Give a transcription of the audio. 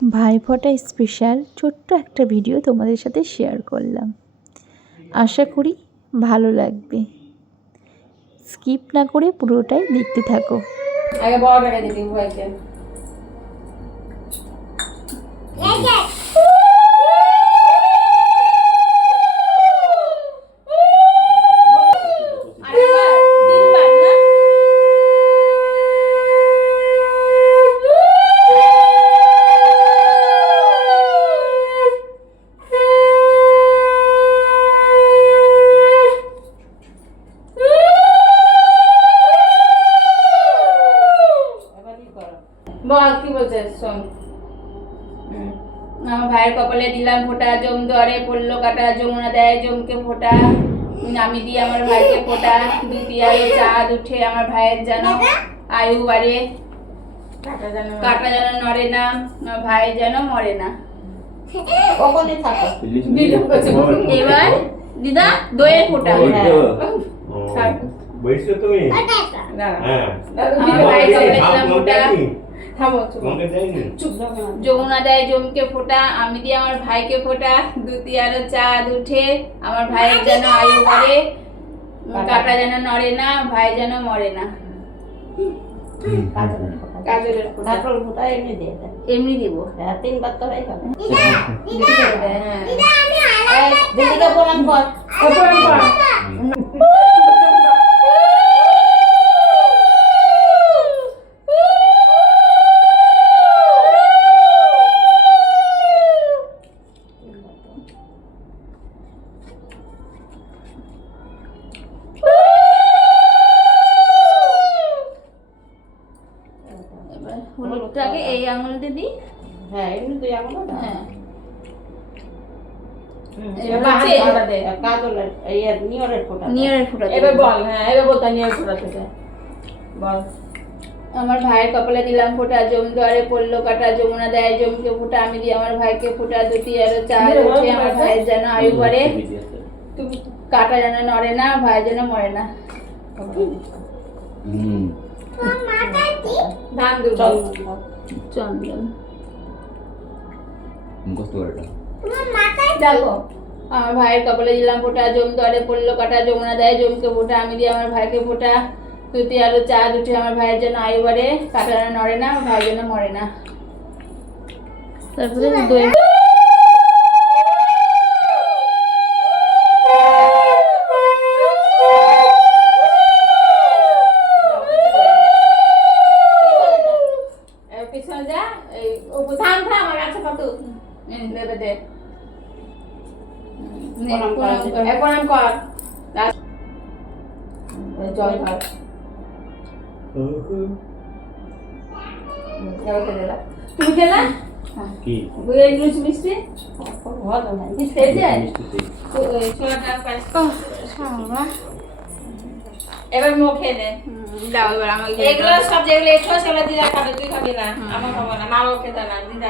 Bhaiphonta special ছোট্ট একটা video তোমাদের সাথে শেয়ার করলাম। আশা করি ভালো লাগবে। স্কিপ না করে পুরোটাই দেখতে থাকো। আগে বড় টাকা দিদি ভাইকে। বল কি বলছিস শোন। আমার ভাইয়ের কপালে দিলাম ফোঁটা, জম দুয়ারে পড়লো কাটা, যমুনা দেয় জমকে ফোঁটা, আমি দিই আমার ভাইকে ফোঁটা, দুটি আলো চাঁদ উঠে আমার ভাইয়ের যেন আয়ু বাড়ে, কাটা যেন নড়ে না, আমার ভাই যেন মরে না। এবার দিদা দইয়ের ফোঁটা। যমুনা দেয় জমকে ফোঁটা, আমি দিই আমার ভাইকে ফোঁটা, দুটি আলো চাঁদ উঠে আমার ভাইয়ের যেন আয়ু বাড়ে, কাটা যেন নড়ে না, ভাই যেন মরে না। এমনি দিব তিনবার তো হলুদটাকে এই আঙুল দিয়ে দিই। হ্যাঁ এমনি তুই আঙুল দাও। হ্যাঁ আমার ভাইয়ের কপালে দিলাম ফোঁটা, জম দুয়ারে পড়লো কাটা, যমুনা দেয় জমকে ফোঁটা, আমি দিই আমার ভাইকে ফোঁটা, দুটি আলো চাঁদ উঠে আমার ভাইয়ের যেন আয়ু বাড়ে, কাটা যেন নড়ে না, ভাই যেন মরে না। চন্দন দেখো আমার ভাইয়ের কপালে দিলাম ফোঁটা, জম দুয়ারে পড়লো কাটা, যমুনা দেয় জমকে ফোঁটা, আমি দিই আমার ভাইকে ফোঁটা, দুটি আলো চাঁদ উঠে আমার ভাইয়ের জন্য আয়ু বাড়ে, কাটা যেন নড়ে না, ভাই যেন মরে না। তারপরে দই পিছনে যা, এই থাম থাম আমার কাছে কত নেবে দে প্রণাম কর জল খাও। তুমি খেলা কি মিষ্টি এবার মুখে দে। এগুলো সব যেগুলো একটু সেগুলো দিদা খাবে, তুই খাবি না, আমার খাবো না, মা ওকে দেয় না, দিদা